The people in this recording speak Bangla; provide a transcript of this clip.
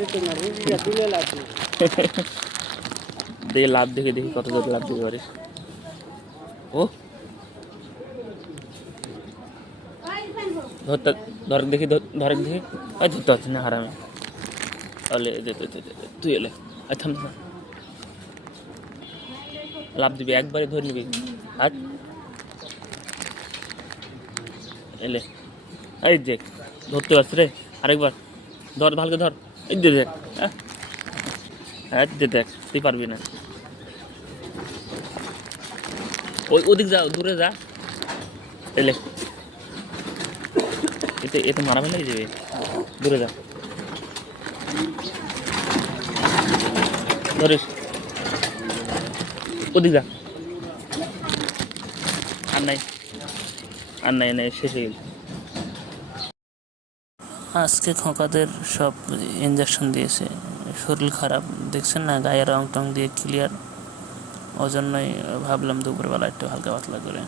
দেখি লাভ দেখি কত জোর লাভ দিতে পারিস। ও ধরতে ধর দেখি ধরে দেখি ধরতে পারছি না হারামে। তাহলে তুই এলে থাম না, লাভ দিবি একবারে ধরে নিবি। হাত এলে এই দেখ ধরতে পারছি রে, আরেকবার ধর ভালকে ধর। এই দে দেখ, হ্যাঁ দেখ তুই পারবি না। ওদিক যা, দূরে যা। এলে এতে মারামারি লেগে যাবে, দূরে যা। ধরিস ওদিক যা। আর নাই শেষ হয়ে গেছে। আজকে খোকাদের সব ইঞ্জেকশন দিয়েছে, শরীর খারাপ দেখছেন না, গায়ের রং টং দিয়ে ক্লিয়ার। ওই জন্যই ভাবলাম দুপুরবেলা একটু হালকা পাতলা করে